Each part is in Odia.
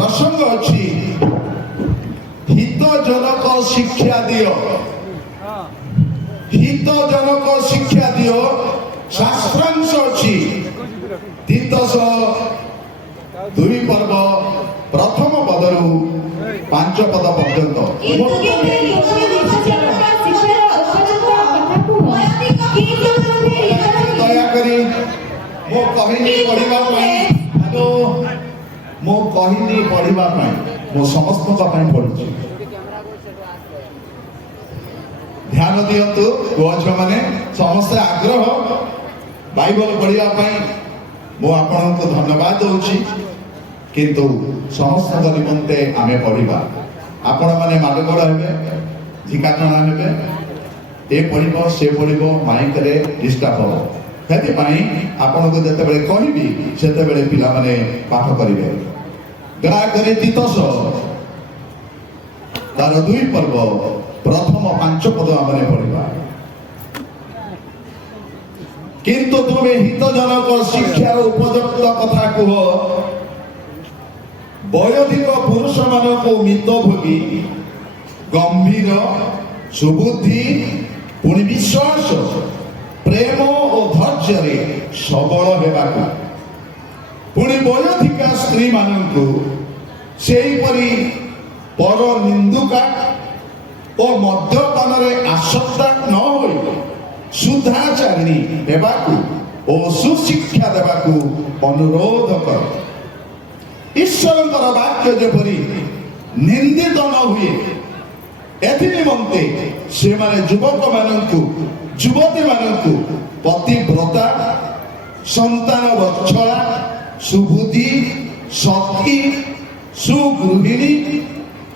प्रसंग अच्छी हितजनक शिक्षा दियो, हितजनक शिक्षा दियो शास्त्रांश अच्छी तीतस दुई पर्व प्रथम पदरु पांच पद पर्यंत दयाकरी मो कहिनी पढ़िबा पई हेलो मो कहिनी पढ़िबा पई मो समस्त का पई पढुची ध्यान दियंतु गोछ माने समस्त आग्रह बाइबल पढ़िबा पई मो आपन को धन्यवाद दउची किंतु समस्त निमंते आमे पढ़िबा आपण माने माडगोड़ हेबे झिकाटना हेबे ए पढ़िबो से पढ़िबो माइक रे डिस्टर्ब हो हेति पई आपण को जते बेले कहिबी सेते बेले पिला माने पाठ करिवे दया करी तीतस तार दुई पर्व प्रथम पांच पद आमे पढ़िबा किंतु तुम्हें हितजनक शिक्षा उपयुक्त कथा कह वयोधिक पुरुष मान को मित भोगी गंभीर सुबुद्धि पुणी विश्वास प्रेम और धैर्य सबल होगा पुणी वयोधिका स्त्री मानू सेहीपरि पर निंदुका और मद्यपान आसक्ता न हो सुधाचारिणी हेबाकू और सुशिक्षा देवाकू अनुरोध कर ईश्वर वाक्य जेपरी निंदित न हुए एथि निमंते से माने युवक मानू युवती मानू पतिव्रता संतान वत्सला सुबुद्धि सती सुगृहिणी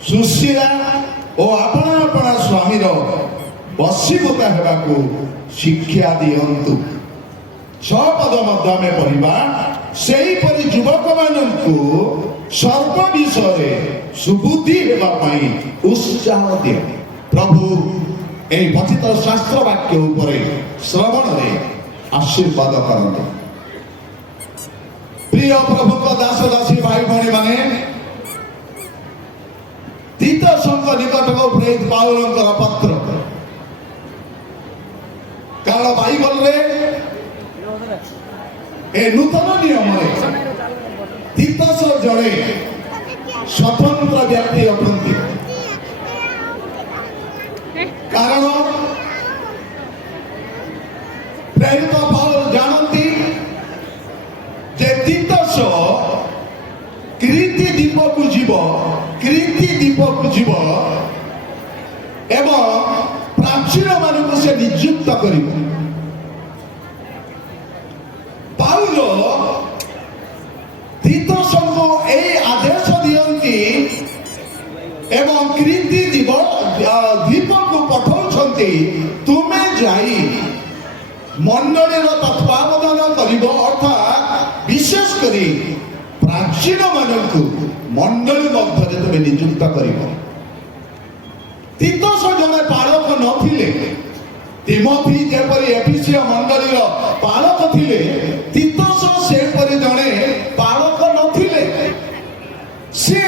सुशीला और अपना अपना स्वामी बसीभूता हेबाकू शिक्षा दियंतु छपद मध्य पढ़ा सेही परि युवक मानू सर्व विषय सुबुद्धि हेबा पई उत्साह दिय प्रभु ए पतित शास्त्र वाक्य उपरे श्रवण रे आशीर्वाद करंतु प्रिय प्रभु को दास दासी भाई भणी माने तीतस निकट को प्रेरित पाउलंकर पत्र कारण बाइबल रे ए नूतन नियम रे तीतस जड़े स्वतंत्र व्यक्ति अटंती कारण प्रेरित पाउल जानती जे तीतस कृति दीप को जीव एवं प्राचीन मानक से नियुक्त कर पाउल तीतस को ए आदेश दियंती एवं कृति दीप को पठाउछंती तुमे जाई मंडलीर तत्वावधान करिबो अर्थात विशेष करी प्राचीन मानक मंडली मध्य तुम नियुक्त कर तीतस जने पालक नथिले तिमोथी जेपरि एफिसिया मंडलीर पालक थिले तीतस सेपरि जने पालक नथिले से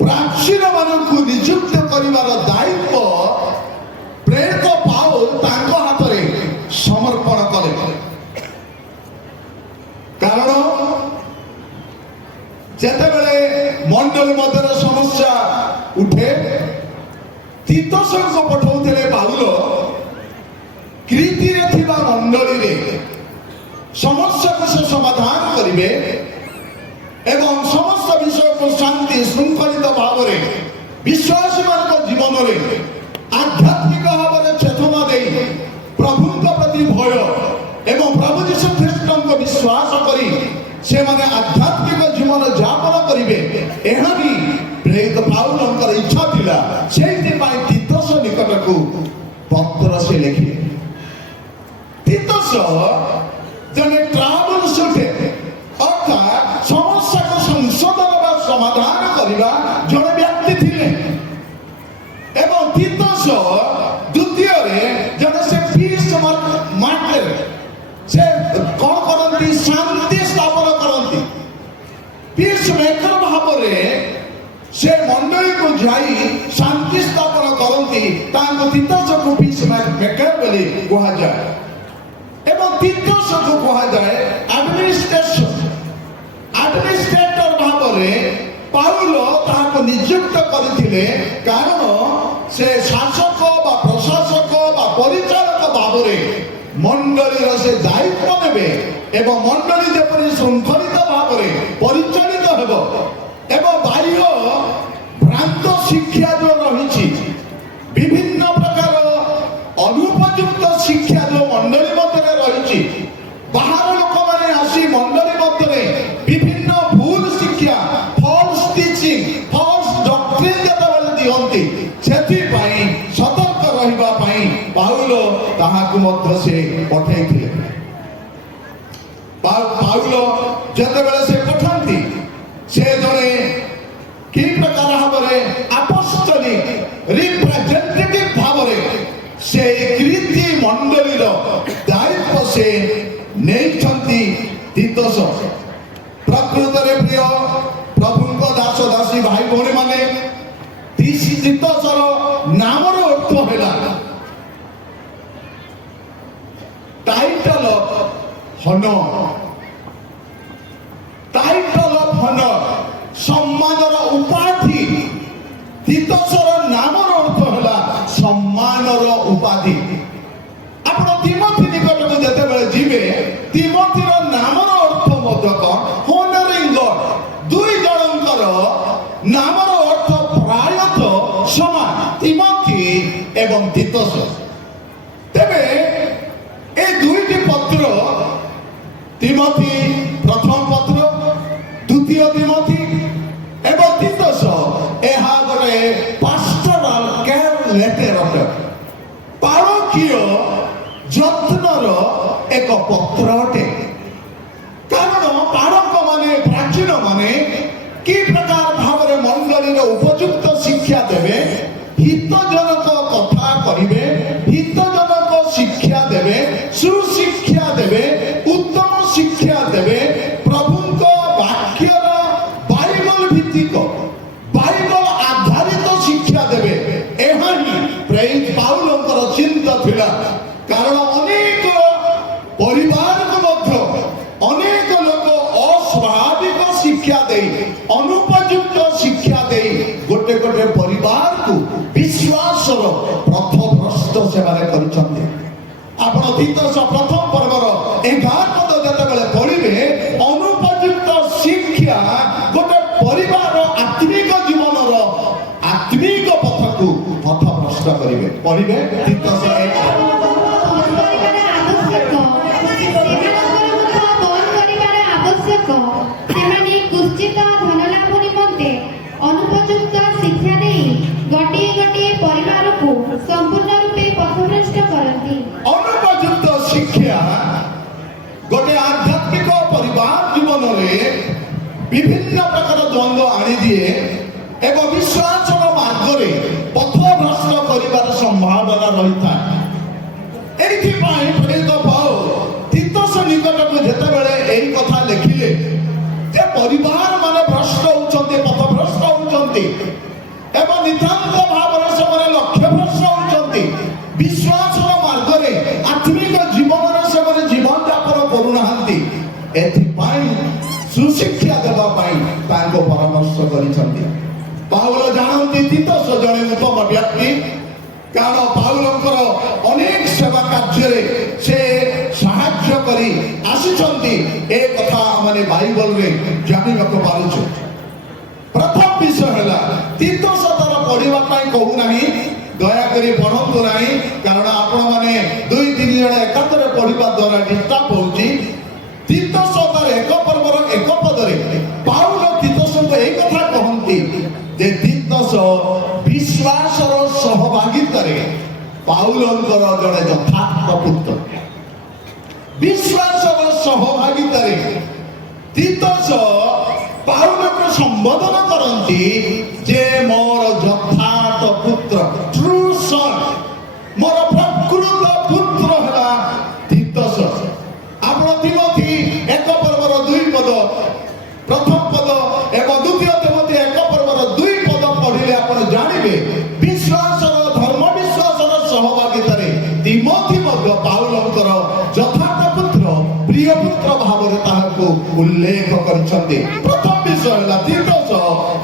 प्राचीन मानक नियुक्त करिवार दायित्व प्रेरित पाउल तांको हाथ रे समर्पण कले कारण जेतेबेले मंडल मध्य समस्या उठे तीतस को पठाउथिले पाउल कृति रे थिबा मंडली रे समस्या को से समाधान करिवे एवं समस्त विषय को शांति श्रृंखलित भाव रे विश्वासी मान जीवन रे आध्यात्मिक भाव रे चेतना देई प्रभु प्रति भय एवं प्रभु यीशु ख्रीष्ट को विश्वास करी से माने आध्यात्मिक जीवन यापन करिवे एहा भी प्रेरित पाउलंकर इच्छा थिला सेहि पई तीतस निकट को पत्र से लिखि तीतस जने ट्रावल सुटे अर्थात समस्या को संशोधन व समाधान करिवा जने व्यक्ति थिले एवं तीतस द्वितीय रे जने से पीस मार्केट से कौन करती शांति स्थापन करती ପିସ୍ ମେକର ଭାବରେ ସେ ମଣ୍ଡଳୀକୁ ଯାଇ ଶାନ୍ତି ସ୍ଥାପନ କରନ୍ତି। ତାଙ୍କ ତିତସକୁ ପିସ୍ ମେକର ବୋଲି କୁହାଯାଏ ଏବଂ ତିତସକୁ କୁହାଯାଏ ଆଡମିନିଷ୍ଟ୍ରେଟର ଭାବରେ ପାଉଲ ତାହାକୁ ନିଯୁକ୍ତ କରିଥିଲେ। କାରଣ ସେ ଶାସକ ବା ପ୍ରଶାସକ ବା ପରିଚାଳକ ଭାବରେ ମଣ୍ଡଳୀର ସେ ଦାୟିତ୍ୱ ନେବେ ଏବଂ ମଣ୍ଡଳୀ ଯେପରି ଶୃଙ୍ଖଳିତ ଭାବରେ ପରିଚାଳିତ ହେବ ଏବଂ ବାହ୍ୟ ଭ୍ରାନ୍ତ ଶିକ୍ଷା ଯେଉଁ ରହିଛି, ବିଭିନ୍ନ ପ୍ରକାର ଅନୁପଯୁକ୍ତ ଶିକ୍ଷା ଯେଉଁ ମଣ୍ଡଳୀ ମଧ୍ୟରେ ରହିଛି, ବାହାର ଲୋକମାନେ ଆସି ମଣ୍ଡଳୀ ମଧ୍ୟରେ ବିଭିନ୍ନ ଭୁଲ ଶିକ୍ଷା, ଫଲ୍ସ ଟିଚିଂ, ଫଲ୍ସ ଡକ୍ଟ୍ରିନ୍ ଯେତେବେଳେ ଦିଅନ୍ତି, ସେଥିପାଇଁ ସତର୍କ ରହିବା ପାଇଁ ପାଉଲ ତାହାକୁ ମଧ୍ୟ ସେ ପଠାଇଥିଲେ। ପାଉଲ ଯେତେବେଳେ ସେ ପଠାନ୍ତି, ସେ ଜଣେ କି ପ୍ରକାର ଭାବରେ ଆପୋସ୍ତଲିକ ରିପ୍ରେଜେଣ୍ଟେଟିଭ ଭାବରେ ସେ କ୍ରିତି ମଣ୍ଡଳୀର ଦାୟିତ୍ୱ ସେ ନେଇଛନ୍ତି। ତିତସ ପ୍ରକୃତରେ ପ୍ରିୟ ପ୍ରଭୁଙ୍କ ଦାସ ଦାସୀ ଭାଇ ଭଉଣୀ ମାନେ, ତିତସର ନାମର ଅର୍ଥ ହେଲା ଟାଇଟଲ ଅଫ ହନର। ଟାଇଟଲ ଅଫ ହନର, ସମ୍ମାନର ଉପାଧି। ତିତସର ନାମର ଅର୍ଥ ହେଲା ସମ୍ମାନର ଉପାଧି। ଆପଣ ତିମୋଥି ନିକଟକୁ ଯେତେବେଳେ ଯିବେ, ତିମୋଥିର ନାମର ଅର୍ଥ ମଧ୍ୟ କଣ? ହୋନରିଂ ଗଡ୍। ଦୁଇ ଜଣଙ୍କର ନାମର ଅର୍ଥ ପ୍ରାୟତଃ ସମାନ, ତିମୋଥି ଏବଂ ତିତସ। ତେବେ এই দুইটি পত্র, তিমোথি প্রথম পত্র, দ্বিতীয় তিমোথি এবং তিতস, ଏହା ଗୋଟେ ପାଷ୍ଟୋରାଲ କେୟାର ଲେଟର ଅଟେ, ପାରକୀୟ ଯତ୍ନର ଏକ ପତ୍ର ଅଟେ। କାରଣ ପାଳକ ମାନେ, ପ୍ରାଚୀନ ମାନେ କି ପ୍ରକାର ଭାବରେ ମଣ୍ଡଳୀର ଉପଯୁକ୍ତ ଶିକ୍ଷା ଦେବେ, ହିତଜନକ କଥା କହିବେ, ହିତଜନକ ଶିକ୍ଷା ଦେବେ, ସୁଶିକ୍ଷା ଦେବେ, ଉତ୍ତମ ଶିକ୍ଷା ଦେବେ, ପ୍ରଭୁଙ୍କ ବାକ୍ୟର ବାଇବଲ ଭିତ୍ତିକ, ବାଇବଲ ଆଧାରିତ ଶିକ୍ଷା ଦେବେ। ଏହା ହିଁ ପ୍ରେରିତ ପାଉଲଙ୍କର ଚିନ୍ତା ଥିଲା। କାରଣ ଅନେକ ପରିବାରକୁ ମଧ୍ୟ ଅନେକ ଲୋକ ଅସ୍ୱାଭାବିକ ଶିକ୍ଷା ଦେଇ, ଅନୁପଯୁକ୍ତ ଶିକ୍ଷା ଦେଇ ଗୋଟେ ଗୋଟେ ପରିବାରକୁ ବିଶ୍ୱାସର ପଥଭ୍ରଷ୍ଟ ସେମାନେ କରିଛନ୍ତି। ଆପଣ ତିତସ ପ୍ରଥମ ପର୍ବର 11 ପଦ ଯେତେବେଳେ ପଢିବେ, ଅନୁପଯୁକ୍ତ ଶିକ୍ଷା ଗୋଟେ ପରିବାର ଆତ୍ମିକ ଜୀବନର ଆତ୍ମିକ ପଥକୁ ପଥଭ୍ରଷ୍ଟ କରିବେ। ପଢିବେ ତିତସ 1। ସେମାନେ କୁଶ୍ଚିତ ଧନଲାଭ ନିମନ୍ତେ ଅନୁପଯୁକ୍ତ ଶିକ୍ଷା ଦେଇ ଗୋଟିଏ ଗୋଟିଏ ପରିବାରକୁ ସମ୍ପୂର୍ଣ୍ଣ ରୂପେ ପଥଭ୍ରଷ୍ଟ କରନ୍ତି। ଅନୁପଯୁକ୍ତ ଶିକ୍ଷା ଗୋଟେ ଆଧ୍ୟାତ୍ମିକ ପରିବାର ଜୀବନରେ ବିଭିନ୍ନ ପ୍ରକାର ଦ୍ୱନ୍ଦ୍ୱ ଆଣିଦିଏ ଏବଂ ବିଶ୍ୱାସର ମାର୍ଗରେ ପଥଭ୍ରଷ୍ଟ କରିବାର ସମ୍ଭାବନା ରହିଥାଏ। ଏଇଥିପାଇଁ ପ୍ରେରିତ ପାଉଲ ତିତସ ନିକଟକୁ ଯେତେବେଳେ ଏହି କଥା ଲେଖିଲେ ଯେ ପରିବାର ମାନେ ଭ୍ରଷ୍ଟ ହଉଛନ୍ତି, ପଥଭ୍ରଷ୍ଟ ହଉଛନ୍ତି ଏବଂ ନିତାନ୍ତ ଭାବରେ ସେମାନେ ଲକ୍ଷ୍ୟଭ୍ରଷ୍ଟ ହଉଛନ୍ତି, ବିଶ୍ୱାସର ମାର୍ଗରେ ଆତ୍ମିକ ଜୀବନରେ ସେମାନେ ଜୀବନ ଯାପନ କରୁନାହାନ୍ତି, ଏଥିପାଇଁ ସୁଶିକ୍ଷା ଦେବା ପାଇଁ ତାଙ୍କୁ ପରାମର୍ଶ କରିଛନ୍ତି। ପାଉଲ ଜାଣନ୍ତି ତିତସ ଜଣେ ଉତ୍ତମ ବ୍ୟକ୍ତି, କାରଣ ପାଉଲଙ୍କର ଅନେକ ସେବା କାର୍ଯ୍ୟରେ ସେ ସାହାଯ୍ୟ କରି ଆସିଛନ୍ତି। ଏ କଥା ଆମେ ବାଇବଲରେ ଜାଣିବାକୁ ପାରୁଛୁ। ପ୍ରଥମ ବିଷୟ ହେଲା, ତିତସ ତାର ପଢିବା ପାଇଁ କହୁନାହିଁ, ଦୟାକରି ପଢନ୍ତୁ ନାହିଁ, କାରଣ ଆପଣମାନେ 2-3 ଜଣ ଏକାଥରେ ପଢିବା ଦ୍ୱାରା ଡିଷ୍ଟର୍ବ ହଉଛି। ତିତସ ତାର 1 ପର୍ବର 1 ପଦରେ ପାଉଲ ତିତସଙ୍କୁ ଏହି କଥା କହନ୍ତି ଯେ ତିତସ ବିଶ୍ୱାସର ସହଭାଗିତାରେ ପାଉଲଙ୍କର ଜଣେ ଯଥାର୍ଥ ପୁତ୍ର। ବିଶ୍ୱାସର ସହଭାଗିତାରେ ତିତସ ପାଉଲଙ୍କୁ ସମ୍ବୋଧନ କରନ୍ତି ଯେ ମୋର ଯଥାର୍ଥ ପୁତ୍ର, ଟ୍ରୁ ସନ୍, ମୋର ପ୍ରକୃତ ପୁତ୍ର ହେଲା ତିତସ। ଆପଣ ତିମୋଥି 1 ପର୍ବର 2 ପଦ, ପ୍ରଥମ ପଦ କରିଛନ୍ତି। ପ୍ରଥମ ବିଷୟ ହେଲା ତିତସ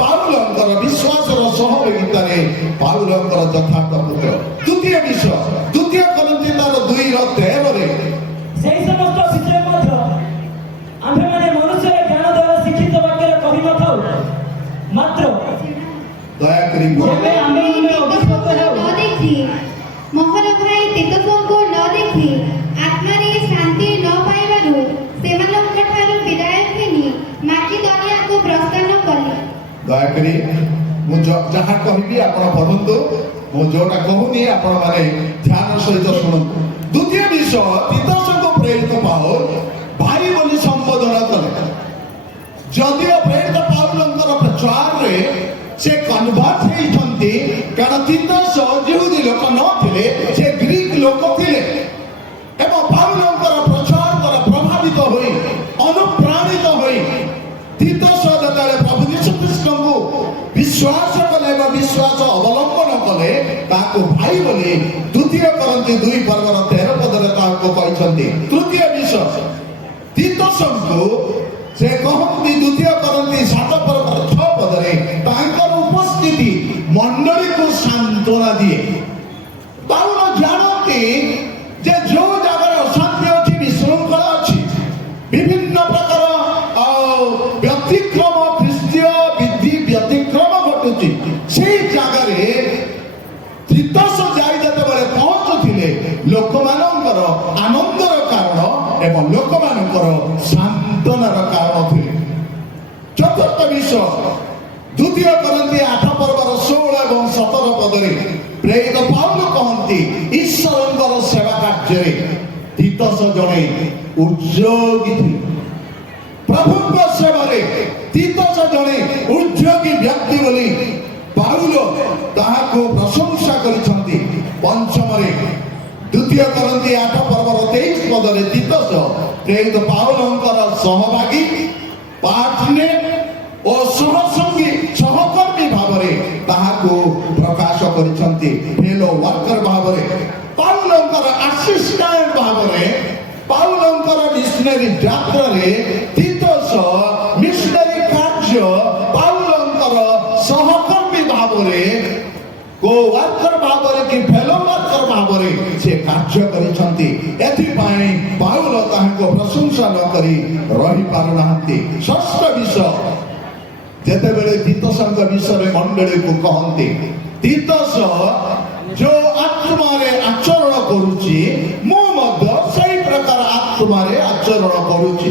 ପାଉଲଙ୍କର ବିଶ୍ୱାସର ସହଭାଗିତାରେ ପାଉଲଙ୍କର ଯଥାର୍ଥ ପୁତ୍ର। ଦ୍ୱିତୀୟ ବିଷୟ ଦ୍ୱିତୀୟ କରନ୍ତି ତାର 2:13 ସେହି ସମସ୍ତ ବିଷୟ ମଧ୍ୟ ଆମ୍ଭେମାନେ ମନୁଷ୍ୟର ଜ୍ଞାନ ଦ୍ୱାରା ଶିକ୍ଷିତ ବାକ୍ୟରେ କହିନଥାଉ, ମାତ୍ର ଦୟାକରି ଯେବେ ଆମ୍ଭେମାନେ ଅଭିଷେକ ହେଉ ନ ଦେଖି ମୋହନ ଭାଇ ତିତସଙ୍କୁ ନ ଦେଖି ଆତ୍ମାରେ ଶାନ୍ତି ନ ପାଇବାରୁ ସେମାନଙ୍କ ଠାରୁ ବିଦାୟ ଘେନି ମାକିଦନିଆକୁ ପ୍ରସ୍ଥାନ କଲେ। ଦୟାକରି ମୁଁ ଯାହା କହିବି ଆପଣ ପଢ଼ନ୍ତୁ, ମୁଁ ଯୋଉଟା କହୁନି ଆପଣ ମାନେ ଧ୍ୟାନ ସହିତ ଶୁଣନ୍ତୁ। ଦ୍ୱିତୀୟ ବିଷୟ ତିତସଙ୍କୁ ପ୍ରେରିତ ପାଉଲ ଭାଇ ବୋଲି ସମ୍ବୋଧନ କଲେ। ଯଦିଓ ପ୍ରେରିତ ପାଉଲଙ୍କର ପ୍ରଚାରରେ ସେ କନଭର୍ଟ ହେଇଛନ୍ତି, କାରଣ ତିତସ ଯିହୁଦୀ ଲୋକ ନଥିଲେ, ସେ ଗ୍ରୀକ ଲୋକ ଥିଲେ ଏବଂ ପାଉଲଙ୍କର ପ୍ରଚାର ଦ୍ୱାରା ପ୍ରଭାବିତ ହୋଇ ଅନୁପ୍ରାଣିତ ହୋଇ ତିତସ ଯେତେବେଳେ ପ୍ରଭୁ ଯୀଶୁ ଖ୍ରୀଷ୍ଟଙ୍କୁ ବିଶ୍ୱାସ କଲେ ଏବଂ ବିଶ୍ୱାସ ଅବଲମ୍ବନ କଲେ, ତାକୁ ଭାଇ ବୋଲି ଦ୍ୱିତୀୟ କରନ୍ତି 2:13 ତାହାକୁ କହିଛନ୍ତି। ତୃତୀୟ ବିଷୟ ତିତସଙ୍କୁ ସେ କହନ୍ତି ଦ୍ୱିତୀୟ କରନ୍ତି 7:6 ତାଙ୍କର ଉପସ୍ଥିତି ମଣ୍ଡଳୀକୁ ସାନ୍ତ୍ୱନା ଦିଏ। ପାଉଲ ଜାଣନ୍ତି ଯେ ଯୋଉ ଜାଗାରେ ଅଶାନ୍ତି ଅଛି, ବିଶୃଙ୍ଖଳା ଅଛି, ବିଭିନ୍ନ ପ୍ରକାର ବ୍ୟତିକ୍ରମ ଖ୍ରୀଷ୍ଟୀୟ ବିଧି ବ୍ୟତିକ୍ରମ ଘଟୁଛି, ସେଇ ଜାଗାରେ ତିତସ ଯାଇ ଯେତେବେଳେ ପହଞ୍ଚୁଥିଲେ ଲୋକମାନଙ୍କର ଆନନ୍ଦର କାରଣ ଏବଂ ଲୋକମାନଙ୍କର ସାନ୍ତ୍ୱନାର କାରଣ ଥିଲେ। ଚତୁର୍ଥ ବିଷୟ ଦ୍ୱିତୀୟ କରନ୍ତି 8:16 ଏବଂ 17 ପ୍ରେରିତ ପାଉଲ କହନ୍ତି ଈଶ୍ୱରଙ୍କର ସେବା କାର୍ଯ୍ୟରେ ତିତସ ଜଣେ ଉଦ୍ଯୋଗୀ ଥିଲେ। ପ୍ରଭୁଙ୍କ ସେବାରେ ତିତସ ଜଣେ ଉଦ୍ଯୋଗୀ ବ୍ୟକ୍ତି ବୋଲି ପାଉଲ ତାହାକୁ ପ୍ରଶଂସା କରିଛନ୍ତି। ପଞ୍ଚମରେ ଦ୍ୱିତୀୟ କରନ୍ତି 8:23 ତିତସ ପ୍ରେରିତ ପାଉଲଙ୍କର ସହଭାଗୀ, ପାର୍ଟନର ଓ ସହକର୍ମୀ ଭାବରେ ତାହାକୁ ପ୍ରକାଶ କରିଛନ୍ତି। ଫେଲୋ ୱାର୍କର ଭାବରେ, ପାଉଲଙ୍କର ଆସିଷ୍ଟାଣ୍ଟ ଭାବରେ, ପାଉଲଙ୍କର ମିଶନାରୀ ଯାତ୍ରାରେ ତିତସ ମିଶନାରୀ କାର୍ଯ୍ୟ ପାଉଲଙ୍କର ସହକର୍ମୀ ଭାବରେ, କୋ-ୱାର୍କର ଭାବରେ କି ଫେଲୋ ୱାର୍କର ଭାବରେ ସେ କାର୍ଯ୍ୟ କରିଛନ୍ତି। ଏଥିପାଇଁ ପାଉଲ ତାହାଙ୍କୁ ପ୍ରଶଂସା ନ କରି ରହିପାରୁନାହାନ୍ତି। ଷଷ୍ଠ ବିଷୟ ଯେତେବେଳେ ତିତସଙ୍କ ବିଷୟରେ ମଣ୍ଡଳୀକୁ କହନ୍ତି, ତିତସ ଯୋଉ ଆତ୍ମାରେ ଆଚରଣ କରୁଛି, ମୁଁ ମଧ୍ୟ ସେଇ ପ୍ରକାର ଆତ୍ମାରେ ଆଚରଣ କରୁଛି।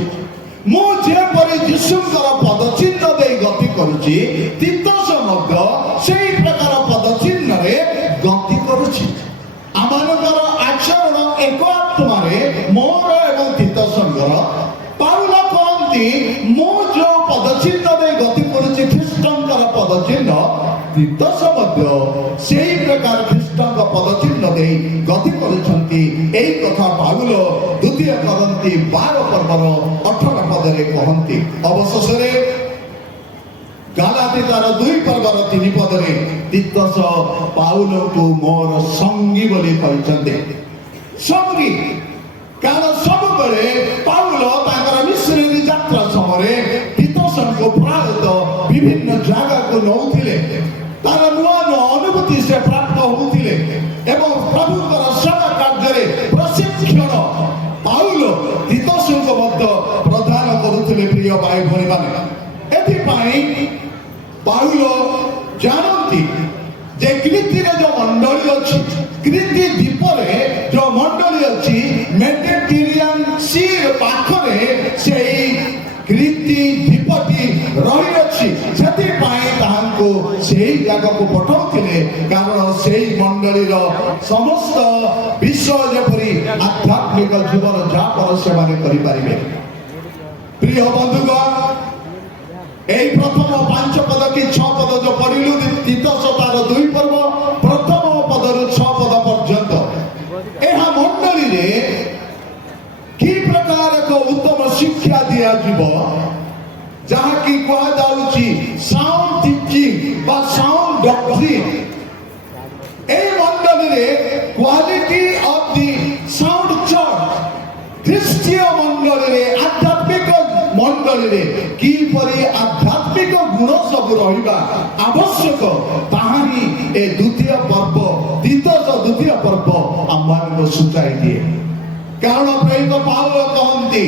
ମୁଁ ଯେପରି ଯୀଶୁଙ୍କର ପଦଚିହ୍ନ ଦେଇ ଗତି କରୁଛି, ତିତସ ମଧ୍ୟ ସେଇ ପ୍ରକାର ପଦଚିହ୍ନରେ ଗତି କରୁଛି। ଆମମାନଙ୍କର ଆଚରଣ ଏକ ଆତ୍ମାରେ, ମୋର ଏବଂ ତିତସଙ୍କର। ପାଉଲ କହନ୍ତି ମୁଁ ଯୋଉ ପଦଚିହ୍ନ ଦେଇ ଗତି କରୁଛି ଖ୍ରୀଷ୍ଟଙ୍କର ପଦଚିହ୍ନ, ତିତସ ମଧ୍ୟ ସେଇ ପ୍ରକାର ଖ୍ରୀଷ୍ଟଙ୍କ ପଦଚିହ୍ନ ଦେଇ ଗତି କରୁଛନ୍ତି। ଏହି କଥା ପାଉଲ ଦ୍ୱିତୀୟ କରନ୍ତି 12:18 କହନ୍ତି। ଅବଶେଷରେ ଗାଲାତି ତାର 2:3 ତିତସ ପାଉଲଙ୍କୁ ମୋର ସଙ୍ଗୀ ବୋଲି କହିଛନ୍ତି। ସଙ୍ଗୀ କାରଣ ସବୁବେଳେ ପାଉଲ ତାଙ୍କର ମିଶନାରୀ ଯାତ୍ରା ସମୟରେ ତିତସଙ୍କୁ ପ୍ରାୟତଃ ବିଭିନ୍ନ ଜାଗାକୁ ନେଉଥିଲେ। ତାର ନୂଆ ନୂଆ ଅନୁଭୂତି ସେ ପ୍ରାପ୍ତ ହେଉଥିଲେ ଏବଂ ପ୍ରଭୁଙ୍କର ସେବା କାର୍ଯ୍ୟରେ ପ୍ରଶିକ୍ଷଣ ପାଉଲ ତିତସଙ୍କୁ ମଧ୍ୟ ପ୍ରଦାନ କରୁଥିଲେ। ପ୍ରିୟ ଭାଇ ଭଉଣୀମାନେ, ଏଥିପାଇଁ ପାଉଲ ଜାଣନ୍ତି ଯେ କ୍ରିତିରେ ଯୋଉ ମଣ୍ଡଳୀ ଅଛି, କ୍ରିତି ଦ୍ୱୀପରେ ଯୋଉ ମଣ୍ଡଳୀ ଅଛି, ମେଡିଟେରିଆନ୍ ସି ପାଖରେ ସେଇ କ୍ରିତି ଦ୍ୱୀପଟି ରହିଅଛି। ସେଥିପାଇଁ ତାହାଙ୍କୁ ସେଇ ଜାଗାକୁ ପଠାଉଥିଲେ, କାରଣ ସେଇ ମଣ୍ଡଳୀର ସମସ୍ତ ବିଷୟ ଯେପରି ଆଧ୍ୟାତ୍ମିକ ଜୀବନ ଯାପନ ସେମାନେ କରିପାରିବେ। ପ୍ରିୟ ବନ୍ଧୁଗଣ, এই প্রথম 5 পদ কি 6 পদ যে পড়িলু, তিতস তার 2 পর্ব প্রথম পদরু 6 পদ পর্যন্ত ଏହା ମଣ୍ଡଳୀରେ କି ପ୍ରକାର ଏକ ଉତ୍ତମ ଶିକ୍ଷା ଦିଆଯିବ, ଯାହାକି କୁହାଯାଉଛି ସାଉଣ୍ଡ ଟିଚିଂ ବା ସାଉଣ୍ଡ ଡକ୍ଟ୍ରିନ୍। এই ମଣ୍ଡଳୀରେ quality of the sound church, ଖ୍ରୀଷ୍ଟୀୟ ମଣ୍ଡଳୀରେ, ଆଧ୍ୟାତ୍ମିକ ମଣ୍ଡଳୀ ମଣ୍ଡଳୀରେ କିପରି ଆଧ୍ୟାତ୍ମିକ ଗୁଣ ସବୁ ରହିବା ଆବଶ୍ୟକ ତାହା ହିଁ ଏ ଦ୍ୱିତୀୟ ପର୍ବ ଦ୍ୱିତୀୟ ପର୍ବ ଆମମାନଙ୍କୁ ସୂଚାଇ ଦିଏ। କାରଣ ପ୍ରେରିତ ପାଉଲ କହନ୍ତି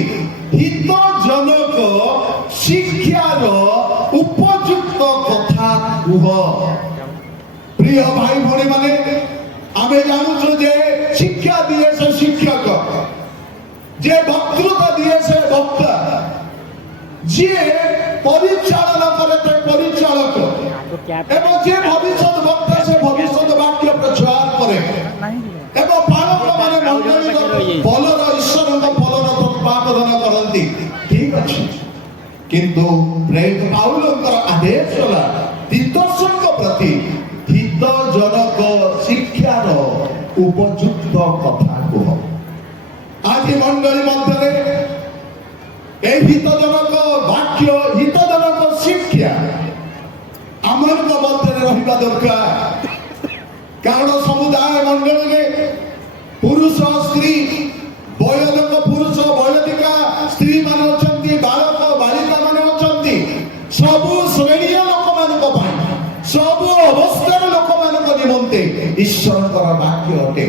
ହିତଜନକ ଶିକ୍ଷାର ଉପଯୁକ୍ତ କଥା କୁହ। ପ୍ରିୟ ଭାଇ ଭଉଣୀ ମାନେ, ଆମେ ଜାଣୁଛୁ ଯେ ଶିକ୍ଷା ଦିଏ ସେ ଶିକ୍ଷକ, যে বক্তৃতা দিয়ে সে বক্তা, যে পরিচালনা করে সে পরিচালক, এবং যে ভবিষ্যৎ বক্তা সে ভবিষ্যৎ বাক্য প্রচার করে, এবং পালক মানে মণ্ডলীর ফলর ঈশ্বরଙ୍କ ফলର প্রতিপাদন କରନ୍ତି। ঠিক ଅଛି, କିନ୍ତୁ ପ୍ରେରିତ ପାଉଲଙ୍କର ଆଦେଶ ହେଲା ତିତୋସଙ୍କ ପ୍ରତି ହିତଜନକ ଶିକ୍ଷାର ଉପଯୁକ୍ତ କଥା କୁହ। ଆଜି ମଣ୍ଡଳୀ ମଧ୍ୟରେ এই হিতজনক বাক্য হিতজনক শিক্ষা ଆମମାନଙ୍କ ମଧ୍ୟରେ ରହିବା ଦରକାର। କାରଣ ସମୁଦାୟ ମଣ୍ଡଳୀରେ ପୁରୁଷ ସ୍ତ୍ରୀ ବୟୋଜକ ପୁରୁଷ ବୟୋଜିକା ସ୍ତ୍ରୀ ମାନେ ଅଛନ୍ତି, ବାଳକ ବାଳିକା ମାନେ ଅଛନ୍ତି, ସବୁ ଶ୍ରେଣୀୟ ଲୋକମାନଙ୍କ ପାଇଁ, ସବୁ ଅବସ୍ଥାର ଲୋକମାନଙ୍କ ନିମନ୍ତେ ଈଶ୍ୱରଙ୍କର ବାକ୍ୟ ଅଟେ।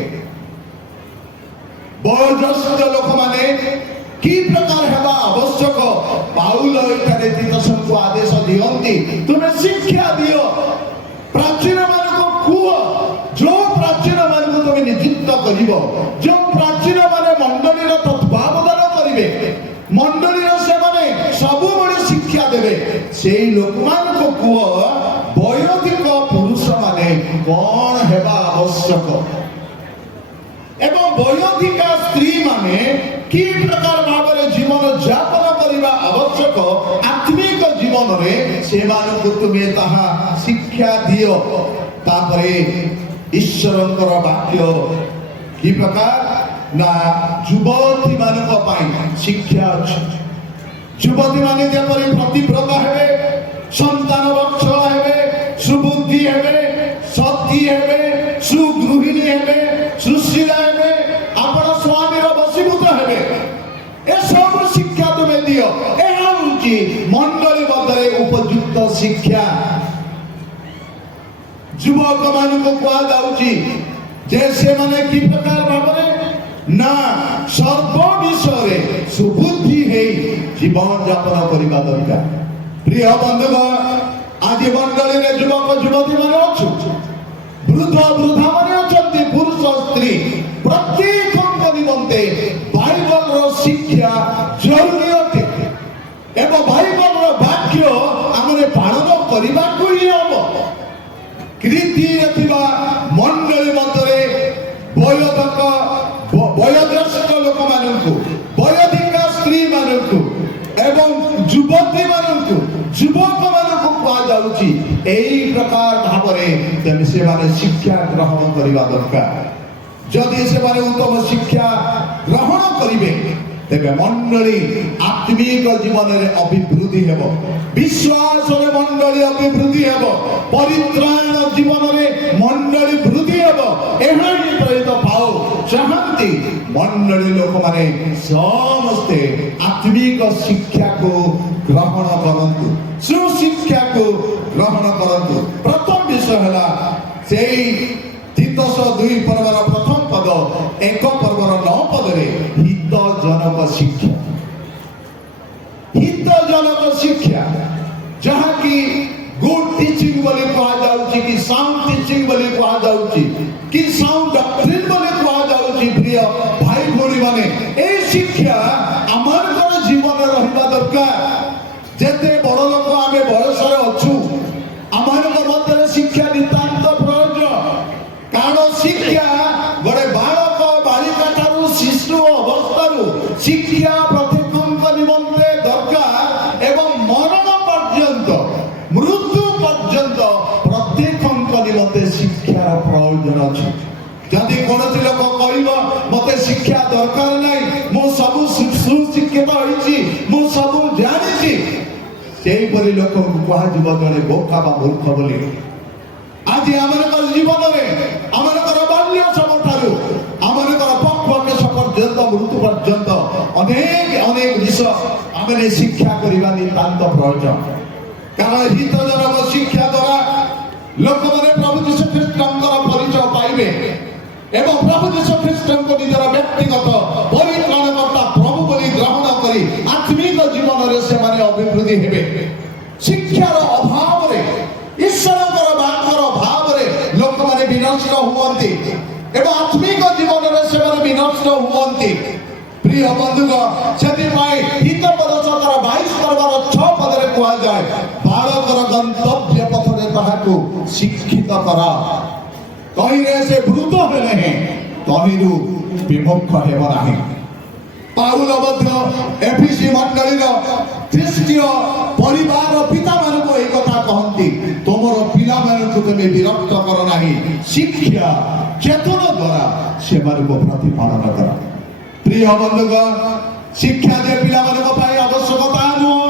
ବୟୋଜ୍ୟେଷ୍ଠ ଲୋକମାନେ କି ପ୍ରକାର ହେବା ଆବଶ୍ୟକ ପାଉଲ ଏଠାରେ ତିତୋସଙ୍କୁ ଆଦେଶ ଦିଅନ୍ତି, ତୁମେ ଶିକ୍ଷା ଦିଅ, ପ୍ରାଚୀନ ମାନଙ୍କୁ କୁହ, ଯୋଉ ପ୍ରାଚୀନ ମାନଙ୍କୁ ତୁମେ ନିଯୁକ୍ତ କରିବ, ଯୋଉ ପ୍ରାଚୀନ ମାନେ ମଣ୍ଡଳୀର ତତ୍ତ୍ୱାବଧାନ କରିବେ, ମଣ୍ଡଳୀର ସେମାନେ ସବୁବେଳେ ଶିକ୍ଷା ଦେବେ, ସେଇ ଲୋକମାନଙ୍କୁ କୁହ ବୟୋଧିକ ପୁରୁଷ ମାନେ କଣ ହେବା ଆବଶ୍ୟକ এবং বয়োধিকা স্ত্রী মানে কি প্রকার ভাবে জীবন যাপন করা আবশ্যক, আত্মিক জীবନରେ সেମାନଙ୍କୁ তুমি তাহা শিক্ষা দিও। তারপরে ঈশ্বরଙ୍କର বাক্য কি প্রকার না যুবতী ମାନଙ୍କ ପାଇଁ শিক্ষা ଅଛି। যুবতী মানে যেপରି ପ୍ରତିବ୍ରତ ହେବେ, সন্তান বৎসଳ ହେବେ, সুবুদ্ধি ହେବେ, সতী ହେବେ, সুগৃহিণী ହେବେ, সুশীলা ହେବେ, ଆପଣ ସ୍ୱାମୀର ବଶୀଭୂତ ହେବେ, ଏସବୁ ଶିକ୍ଷା ତୁମେ ଦିଅ। ଏହା ହେଉଛି ମଣ୍ଡଳୀ ମଧ୍ୟରେ ଉପଯୁକ୍ତ ଶିକ୍ଷା। ଯୁବକ ମାନଙ୍କୁ କୁହାଯାଉଛି ଯେ ସେମାନେ କି ପ୍ରକାର ଭାବରେ ନା ସର୍ବ ବିଷୟରେ ସୁବୁଦ୍ଧି ହେଇ ଜୀବନ ଯାପନ କରିବା ଦରକାର। ପ୍ରିୟ ବନ୍ଧୁଗଣ, ଆଜି ମଣ୍ଡଳୀରେ ଯୁବକ ଯୁବତୀ ମାନେ ଅଛନ୍ତି, ବୃଦ୍ଧ ବୃଦ୍ଧା ମାନେ ଅଛନ୍ତି, ପୁରୁଷ ସ୍ତ୍ରୀ, ପ୍ରତ୍ୟେକଙ୍କ ନିମନ୍ତେ ବାଇବଲର ଶିକ୍ଷା ଜରୁରୀ ଅଟେ ଏବଂ ବାଇବଲର ବାକ୍ୟ ଆମେ ପାଳନ କରିବାକୁ ହିଁ ହବ। କୀର୍ତ୍ତିରେ ଥିବା ମଣ୍ଡଳୀ ମଧ୍ୟରେ ବୟୋଜ୍ୟେଷ୍ଠ ଲୋକମାନଙ୍କୁ, ବୟୋଧିକା ସ୍ତ୍ରୀ ମାନଙ୍କୁ ଏବଂ ଯୁବତୀ ମାନଙ୍କୁ, ଯୁବକ ମାନଙ୍କୁ କୁହାଯାଉଛି ଏହି ପ୍ରକାର ଭାବରେ ସେମାନେ ଶିକ୍ଷା ଗ୍ରହଣ କରିବା ଦରକାର। ଯଦି ସେମାନେ ଉତ୍ତମ ଶିକ୍ଷା ଗ୍ରହଣ କରିବେ ତେବେ ମଣ୍ଡଳୀ ଆତ୍ମିକ ଜୀବନରେ ଅଭିବୃଦ୍ଧି ହେବ, ବିଶ୍ୱାସରେ ମଣ୍ଡଳୀ ଅଭିବୃଦ୍ଧି ହେବ, ପରିତ୍ରାଣ ଜୀବନରେ ମଣ୍ଡଳୀ ବୃଦ୍ଧି ହେବ। ଏହା ହିଁ ପ୍ରେରିତ ପାଉଲ ଚାହାନ୍ତି ମଣ୍ଡଳୀ ଲୋକମାନେ ସମସ୍ତେ ଆତ୍ମିକ ଶିକ୍ଷାକୁ ଗ୍ରହଣ କରନ୍ତୁ, ସୁଶିକ୍ଷାକୁ ଗ୍ରହଣ କରନ୍ତୁ। ପ୍ରଥମ ବିଷୟ ହେଲା ସେଇ ତିତୋସ 2 ପର୍ବର ପ୍ରଥମ ପଦ 1 ପର୍ବର 9 ପଦରେ ହିତଜନକ ଶିକ୍ଷା। ହିତଜନକ ଶିକ୍ଷା ଯାହାକି ଗୁଡ୍ ଟିଚିଂ ବୋଲି କୁହାଯାଉଛି, କି ସାଉଣ୍ଡ ଟିଚିଂ ବୋଲି କୁହାଯାଉଛି, କି ସାଉଣ୍ଡ ଡକ୍ଟ୍ରିନ୍ ବୋଲି କୁହାଯାଉଛି। ପ୍ରିୟ ଭାଇ ଭଉଣୀ ମାନେ, এই ଶିକ୍ଷା ଆମମାନଙ୍କର ଜୀବନରେ ରହିବା ଦରକାର। ଯେତେ ବଡ଼ ଲୋକ ଆମେ ବୟସରେ ଅଛୁ, ଆମମାନଙ୍କ ମଧ୍ୟରେ ଶିକ୍ଷା ନିତାନ୍ତ ପ୍ରয়োଜନ। କାରଣ ଶିକ୍ଷା ଗୋଟେ ବାଳକ ବାଳିକା ଠାରୁ ଶିଶୁ ଅବସ୍ଥାରୁ ଶିକ୍ଷା ପ୍ରତ୍ୟେକଙ୍କ ନିମନ୍ତେ ଦରକାର ଏବଂ ମରଣ ପର୍ଯ୍ୟନ୍ତ, ମୃତ୍ୟୁ ପର୍ଯ୍ୟନ୍ତ ପ୍ରତ୍ୟେକଙ୍କ ନିମନ୍ତେ ଶିକ୍ଷାର ପ୍ରୟୋଜନ ଅଛି। ଯଦି କୌଣସି ଲୋକ କହିବ ମତେ ଶିକ୍ଷା ଦରକାର ନାହିଁ, ମୁଁ ସବୁ ସୁଶିକ୍ଷିତ ହୋଇଛି, ମୁଁ ସବୁ ଜାଣିଛି, ସେହିପରି ଲୋକଙ୍କୁ କୁହାଯିବ ଜଣେ ବୋକା ବା ମୂର୍ଖ ବୋଲି। ଆଜି ଆମମାନଙ୍କର ଜୀବନରେ ଆମମାନଙ୍କର ବାଲ୍ୟ ସମୟ ଠାରୁ ଆମମାନଙ୍କର ପକ୍ଷ କେଶ ପର୍ଯ୍ୟନ୍ତ, ମୃତ୍ୟୁ ପର୍ଯ୍ୟନ୍ତ ଅନେକ ଅନେକ ବିଷୟ ଆମେ ଶିକ୍ଷା କରିବା ନିତାନ୍ତ ପ୍ରয়োଜନ। କାରଣ ହିତଜନକ ଶିକ୍ଷା ଦ୍ୱାରା ଲୋକମାନେ ପ୍ରଭୁ ଯୀଶୁ ଖ୍ରୀଷ୍ଟଙ୍କର ପରିଚୟ ପାଇବେ ଏବଂ ପ୍ରଭୁ ଯୀଶୁ ଖ୍ରୀଷ୍ଟଙ୍କୁ ନିଜର ବ୍ୟକ୍ତିଗତ ପରିତ୍ରାଣକର୍ତ୍ତା ପ୍ରଭୁ ବୋଲି ଗ୍ରହଣ କରି ଆତ୍ମିକ ଜୀବନରେ ସେମାନେ ଅଭିବୃଦ୍ଧି ହେବେ। ଶିକ୍ଷାର ଅଭାବରେ ଈଶ୍ୱରଙ୍କର ବାକ୍ୟର ଅଭାବରେ ଲୋକମାନେ ବିନଷ୍ଟ ହୁଅନ୍ତି ଏବଂ ଆତ୍ମିକ ଜୀବନରେ ସେମାନେ ବିନଷ୍ଟ ହୁଅନ୍ତି। ପ୍ରିୟ ବନ୍ଧୁଗ, ସେଥିପାଇଁ ହିତପଦ 22 ପର୍ବର 6 ପଦରେ କୁହାଯାଏ, ବାଳକର ଗନ୍ତବ୍ୟ ପଥରେ ତାହାକୁ ଶିକ୍ଷିତ କର, ତହିଁରେ ସେ ବୃଦ୍ଧ ହେଲେ ତହିଁରୁ ବିମୁଖ ହେବ ନାହିଁ। ପାଉଲ ମଧ୍ୟ ଏଫିସି ମଣ୍ଡଳୀର ଖ୍ରୀଷ୍ଟୀୟ ପରିବାର ପିତାମାନଙ୍କୁ ଏହି କଥା କହନ୍ତି, ତୁମର ପିଲାମାନଙ୍କୁ ତୁମେ ବିରକ୍ତ କର ନାହିଁ, ଶିକ୍ଷା ଚେତନ ଦ୍ୱାରା ସେମାନଙ୍କୁ ପ୍ରତିପାଳନ କର। ପ୍ରିୟ ବନ୍ଧୁଗଣ, ଶିକ୍ଷା ଯେ ପିଲାମାନଙ୍କ ପାଇଁ ଆବଶ୍ୟକତା ନୁହଁ,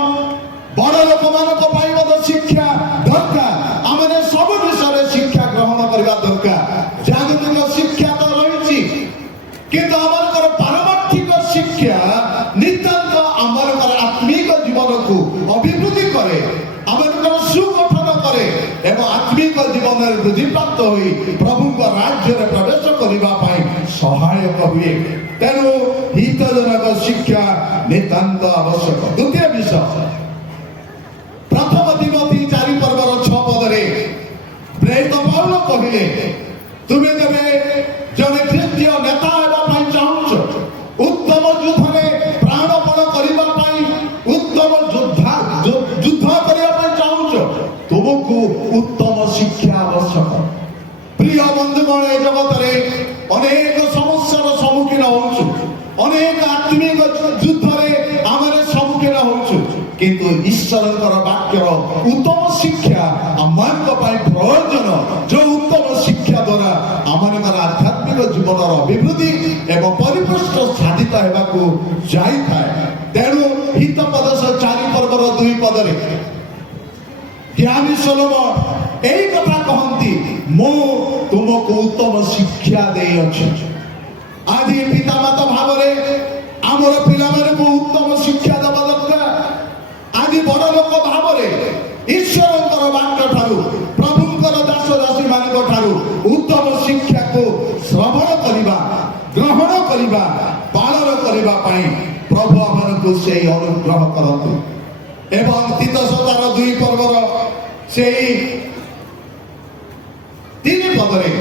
ବଡ଼ ଲୋକମାନଙ୍କ ପାଇଁ ମଧ୍ୟ ଶିକ୍ଷା ଦରକାର। ଆମେ ସବୁ ବିଷୟରେ ଶିକ୍ଷା ଗ୍ରହଣ କରିବା ଦରକାର। ଜାଗତିକ ଶିକ୍ଷା ତ ରହିଛି, କିନ୍ତୁ ଆମଙ୍କର ପାରମାର୍ଥିକ ଶିକ୍ଷା ନିତାନ୍ତ ଆମଙ୍କର ଆତ୍ମିକ ଜୀବନକୁ ଅଭିବୃଦ୍ଧି କରେ, ଆମଙ୍କର ସୁଗଠନ କରେ ଏବଂ ଆତ୍ମିକ ଜୀବନରେ ବୃଦ୍ଧିପ୍ରାପ୍ତ ହୋଇ ପ୍ରଭୁଙ୍କ ରାଜ୍ୟରେ ପ୍ରବେଶ କରିବା ପାଇଁ ସହାୟକ ହୁଏ। ତେଣୁ ହିତଜନକ ଶିକ୍ଷା ନିତାନ୍ତ ଆବଶ୍ୟକ। ଦ୍ୱିତୀୟ ବିଷୟ, ପ୍ରଥମ ତିମୋଥୀ 4 ପର୍ବର 6 ପଦରେ ପ୍ରେରିତ ପାଉଲ କହିଲେ, ତୁମେ ଯେବେ ଜଣେ ଖ୍ରୀଷ୍ଟୀୟ ନେତା ହେବା ପାଇଁ ଚାହୁଁଛ, ଉତ୍ତମ ଯୁଦ୍ଧରେ ପ୍ରାଣପଣ କରିବା ପାଇଁ, ଉତ୍ତମ ଯୁଦ୍ଧ କରିବା ପାଇଁ ଚାହୁଁଛ, ତୁମକୁ ଉତ୍ତମ ଶିକ୍ଷା ଆବଶ୍ୟକ। ପ୍ରିୟ ବନ୍ଧୁଗଣ, ଏ ଜଗତରେ ଅନେକ ସମସ୍ୟାର ସମ୍ମୁଖୀନ ହଉଛୁ, ଅନେକ ଆତ୍ମିକ ଯୁଦ୍ଧରେ ଆମେ ସମ୍ମୁଖୀନ ହଉଛୁ, କିନ୍ତୁ ଈଶ୍ୱରଙ୍କର ବାକ୍ୟର ଉତ୍ତମ ଶିକ୍ଷା ଆମମାନଙ୍କ ପାଇଁ ପ୍ରୟୋଜନ, ଯେଉଁ ଉତ୍ତମ ଶିକ୍ଷା ଦ୍ୱାରା ଆମମାନଙ୍କର ଆଧ୍ୟାତ୍ମିକ ଜୀବନର ଅଭିବୃଦ୍ଧି ଏବଂ ପରିପୃଷ୍ଟ ସାଧିତ ହେବାକୁ ଯାଇଥାଏ। ତେଣୁ ହିତପଦ 4 ପର୍ବର 2 ପଦରେ ଜ୍ଞାନୀ ସୋଲୋମନ ଏହି କଥା କହନ୍ତି, ମୁଁ ତୁମକୁ ଉତ୍ତମ ଶିକ୍ଷା ଦେଇଅଛି। ଆଜି ପିତାମାତା ଭାବରେ ଆମର ପିଲାମାନଙ୍କୁ ଉତ୍ତମ ଶିକ୍ଷା ଦେବା ଦରକାର। ଆଜି ବଡ଼ ଲୋକ ଭାବରେ ଈଶ୍ୱରଙ୍କର ବାକ୍ୟ ଠାରୁ, ପ୍ରଭୁଙ୍କର ଦାସ ଦାସୀମାନଙ୍କ ଠାରୁ ଉତ୍ତମ ଶିକ୍ଷାକୁ ଶ୍ରବଣ କରିବା, ଗ୍ରହଣ କରିବା, ପାଳନ କରିବା ପାଇଁ ପ୍ରଭୁ ଆମମାନଙ୍କୁ ସେହି ଅନୁଗ୍ରହ କରନ୍ତୁ। ଏବଂ ତିତସ 2 ପର୍ବର ସେହି 3 ପଦରେ